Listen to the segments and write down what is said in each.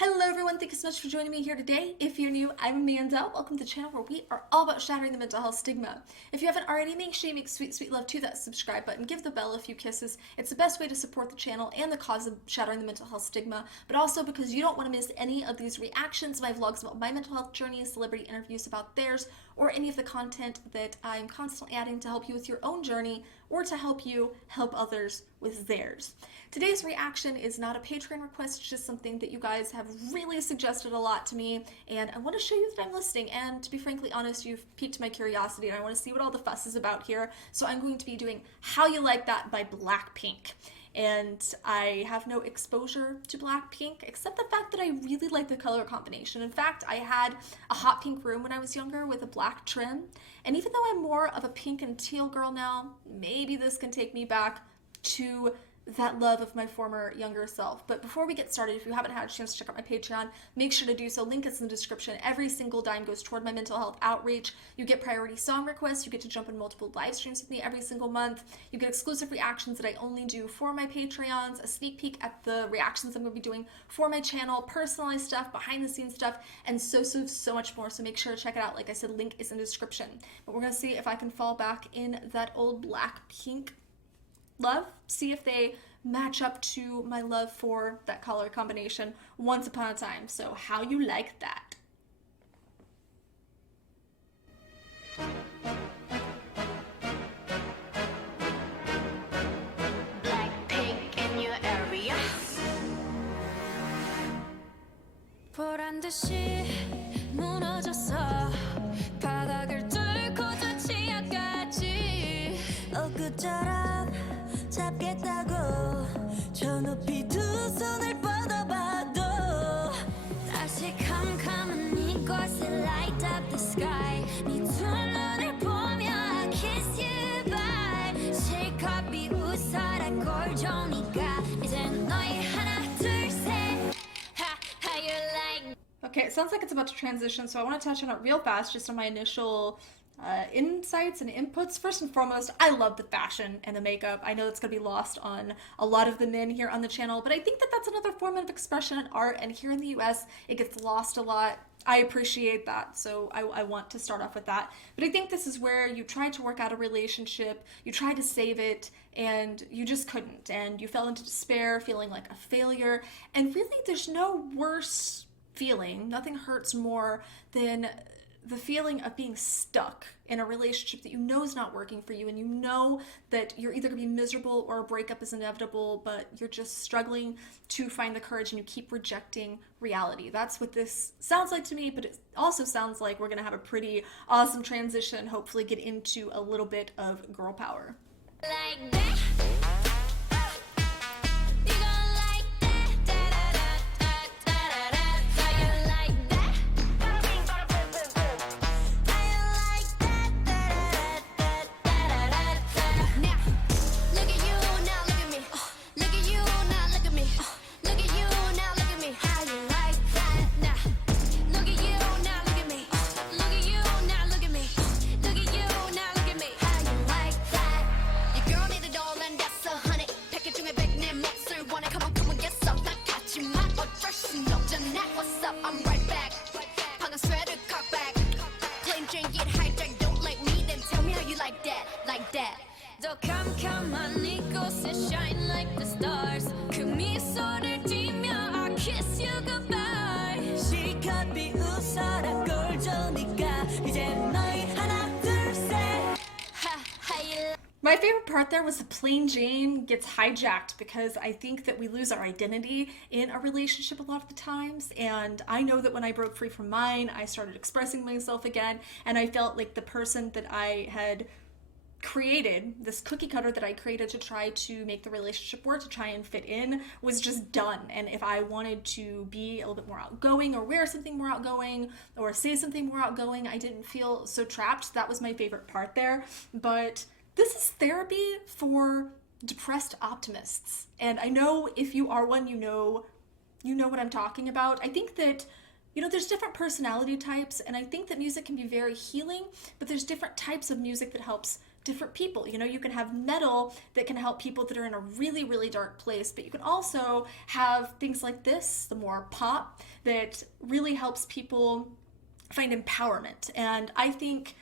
Hello everyone, thank you so much for joining me here today. If you're new, I'm Amanda. Welcome to the channel where we are all about shattering the mental health stigma. If you haven't already, make sure you make sweet, sweet love to that subscribe button. Give the bell a few kisses. It's the best way to support the channel and the cause of shattering the mental health stigma, but also because you don't want to miss any of these reactions, my vlogs about my mental health journey, celebrity interviews about theirs, or any of the content that I'm constantly adding to help you with your own journey or to help you help others with theirs. Today's reaction is not a Patreon request, it's just something that you guys have really suggested a lot to me, and I want to show you that I'm listening. And to be frankly honest, you've piqued my curiosity and I want to see what all the fuss is about here. So I'm going to be doing How You Like That by Blackpink. And I have no exposure to Blackpink except the fact that I really like the color combination. In fact, I had a hot pink room when I was younger with a black trim, and even though I'm more of a pink and teal girl now, maybe this can take me back to that love of my former younger self. But before we get started, if you haven't had a chance to check out my Patreon, make sure to do so. Link is in the description. Every single dime goes toward my mental health outreach. You get priority song requests. You get to jump in multiple live streams with me every single month. You get exclusive reactions that I only do for my Patreons, a sneak peek at the reactions I'm going to be doing for my channel, personalized stuff, behind the scenes stuff, and so much more. So make sure to check it out. Like I said, link is in the description. But we're going to see if I can fall back in that old Blackpink love, see if they match up to my love for that color combination once upon a time. So how you like that? Blackpink in your area. 보란 듯이 무너졌어. 바닥을 뚫고 저 지하까지 엊그처럼 잡겠다고 저 높이 두 손을 뻗어봐도 다시 캄캄한 이곳에 light up the sky 네 두 눈을 보며 I kiss you bye 실컷 비웃어라 꼴 좋으니까 이젠 너희 하나 둘셋 how you like. Okay, it sounds like it's about to transition, so I want to touch on it real fast just on my initial insights and inputs. First and foremost, I love the fashion and the makeup. I know that's going to be lost on a lot of the men here on the channel, but I think that that's another form of expression and art, and here in the US it gets lost a lot. I appreciate that, so I want to start off with that. But I think this is where you tried to work out a relationship, you tried to save it, and you just couldn't, and you fell into despair, feeling like a failure. And really, there's no worse feeling, nothing hurts more than the feeling of being stuck in a relationship that you know is not working for you, and you know that you're either going to be miserable or a breakup is inevitable, but you're just struggling to find the courage and you keep rejecting reality. That's what this sounds like to me, but it also sounds like we're going to have a pretty awesome transition, hopefully get into a little bit of girl power. Like that. 더 캄캄한 이곳에 shine like the stars 그 미소를 띠며 I kiss you goodbye 실컷 비웃어라 꼴 좋으니까 이제 너희 하나 둘셋 My favorite part there was the plain Jane gets hijacked, because I think that we lose our identity in a relationship a lot of the times, and I know that when I broke free from mine, I started expressing myself again, and I felt like the person that I had created, this cookie cutter that I created to try to make the relationship work, to try and fit in, was just done. And if I wanted to be a little bit more outgoing or wear something more outgoing or say something more outgoing, I didn't feel so trapped. That was my favorite part there. But this is therapy for depressed optimists. And I know if you are one, you know what I'm talking about. I think that there's different personality types, and I think that music can be very healing, but there's different types of music that helps different people. You know, you can have metal that can help people that are in a really, really dark place, but you can also have things like this, the more pop, that really helps people find empowerment. And I think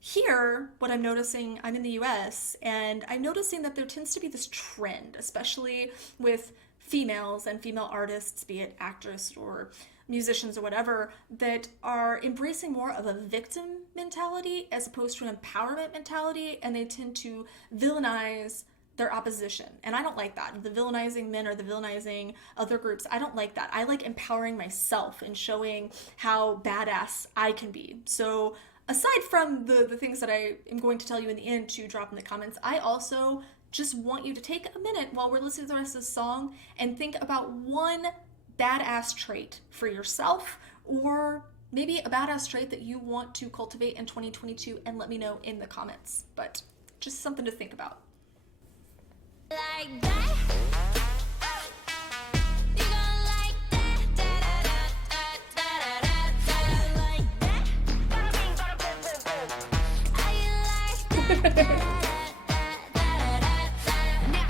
here, what I'm noticing, I'm in the US, and I'm noticing that there tends to be this trend, especially with females and female artists, be it actors or musicians or whatever, that are embracing more of a victim mentality as opposed to an empowerment mentality, and they tend to villainize their opposition. And I don't like that. The villainizing men or the villainizing other groups, I don't like that. I like empowering myself and showing how badass I can be. So aside from the things that I am going to tell you in the end to drop in the comments, I also just want you to take a minute while we're listening to the rest of the song and think about one badass trait for yourself, or maybe a badass trait that you want to cultivate in 2022, and let me know in the comments. But just something to think about. Like that. You gon' like that. Da-da-da-da-da-da-da. Like that. Bada bing, bada boom, boom, boom. How you like that? Da-da-da-da-da-da. Now,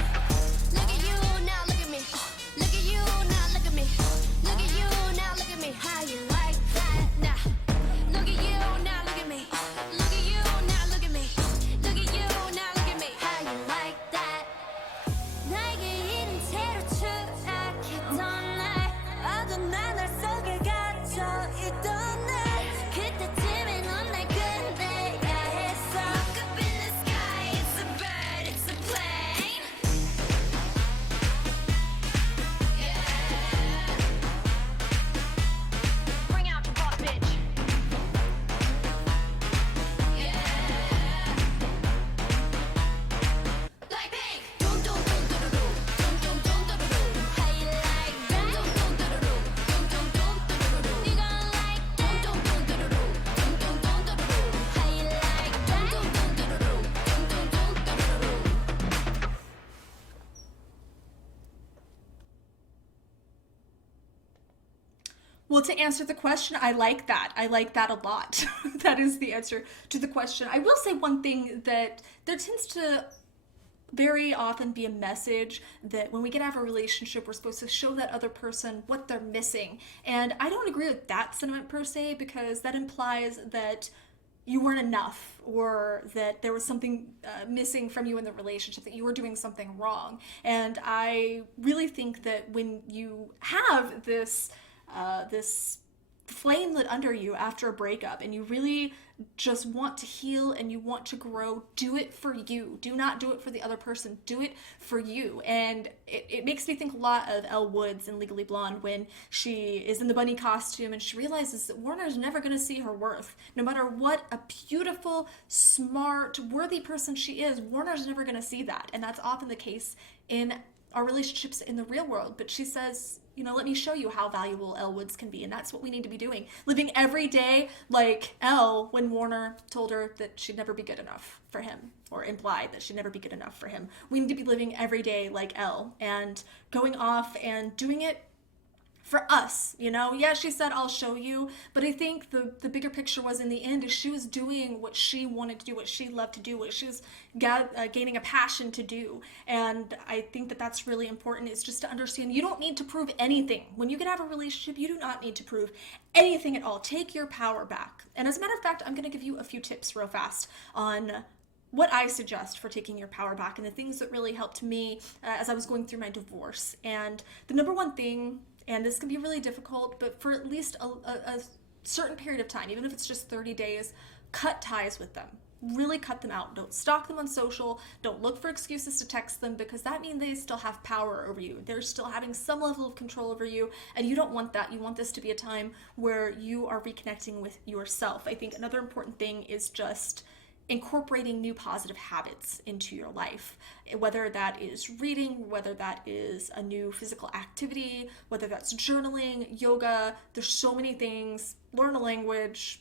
look at you, now look at me. Look at you, now look at me. Look at you, now look at me. How you like that? Now, look at you, now look at me. Look at you, now look at me. Look at you, now look at me. How you like that? 나에게 이른 채로 추락했던 날 어둠한 날 속에 갇혀 있던 날 그때쯤에 넌 날 끝내야 했어. Look up in the sky, it's a bird, it's a plane. Yeah. Bring out your boss, bitch. Yeah. Blackpink. Dum dum dum dum dum dum dum dum dum. How you like that? Dum dum dum dum dum dum dum dum. You gon' like that? Dum dum dum dum dum dum dum dum. How you like that? Dum dum dum dum dum dum dum. Well, to answer the question, I like that. I like that a lot. That is the answer to the question. I will say one thing, that there tends to very often be a message that when we get out of a relationship, we're supposed to show that other person what they're missing. And I don't agree with that sentiment per se, because that implies that you weren't enough, or that there was something missing from you in the relationship, that you were doing something wrong. And I really think that when you have this flame lit under you after a breakup, and you really just want to heal and you want to grow, do it for you. Do not do it for the other person. Do it for you. And it makes me think a lot of Elle Woods in Legally Blonde, when she is in the bunny costume and she realizes that Warner's never going to see her worth. No matter what a beautiful, smart, worthy person she is, Warner's never going to see that. And that's often the case in our relationships in the real world. But she says, you know, let me show you how valuable Elle Woods can be. And that's what we need to be doing. Living every day like Elle, when Warner told her that she'd never be good enough for him, or implied that she'd never be good enough for him. We need to be living every day like Elle, and going off and doing it for us, you know? Yeah, she said, I'll show you, but I think the bigger picture was, in the end, is she was doing what she wanted to do, what she loved to do, what she was gaining a passion to do. And I think that that's really important, is just to understand you don't need to prove anything. When you get out of a relationship, you do not need to prove anything at all. Take your power back. And as a matter of fact, I'm going to give you a few tips real fast on what I suggest for taking your power back, and the things that really helped me as I was going through my divorce. And the number one thing, and this can be really difficult, but for at least a certain period of time, even if it's just 30 days, cut ties with them. Really cut them out. Don't stalk them on social. Don't look for excuses to text them, because that means they still have power over you. They're still having some level of control over you, and you don't want that. You want this to be a time where you are reconnecting with yourself. I think another important thing is just incorporating new positive habits into your life, whether that is reading, whether that is a new physical activity, whether that's journaling, yoga. There's so many things. Learn a language,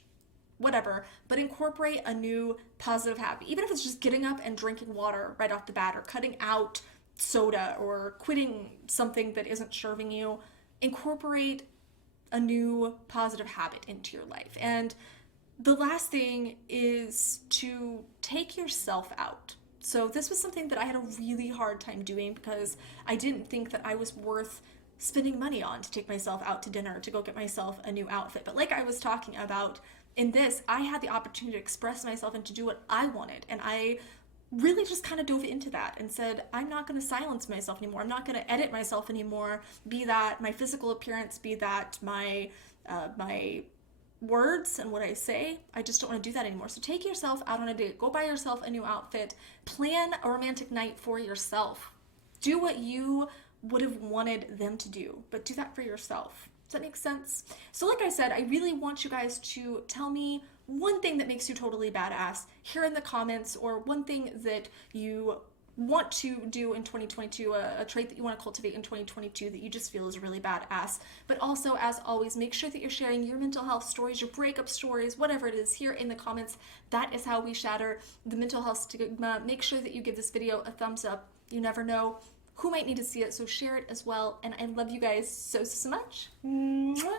whatever, but incorporate a new positive habit, even if it's just getting up and drinking water right off the bat, or cutting out soda, or quitting something that isn't serving you. Incorporate a new positive habit into your life. And The last thing is to take yourself out. So this was something that I had a really hard time doing because I didn't think that I was worth spending money on to take myself out to dinner, to go get myself a new outfit. But like I was talking about in this, I had the opportunity to express myself and to do what I wanted. And I really just kind of dove into that and said, I'm not going to silence myself anymore. I'm not going to edit myself anymore, be that my physical appearance, be that my words and what I say. I just don't want to do that anymore. So take yourself out on a date. Go buy yourself a new outfit. Plan a romantic night for yourself. Do what you would have wanted them to do, but do that for yourself. Does that make sense? So like I said, I really want you guys to tell me one thing that makes you totally badass here in the comments, or one thing that you want to do in 2022, a trait that you want to cultivate in 2022 that you just feel is really badass. But also, as always, make sure that you're sharing your mental health stories, your breakup stories, whatever it is, here in the comments. That is how we shatter the mental health stigma. Make sure that you give this video a thumbs up. You never know who might need to see it, so share it as well. And I love you guys so much. Mwah.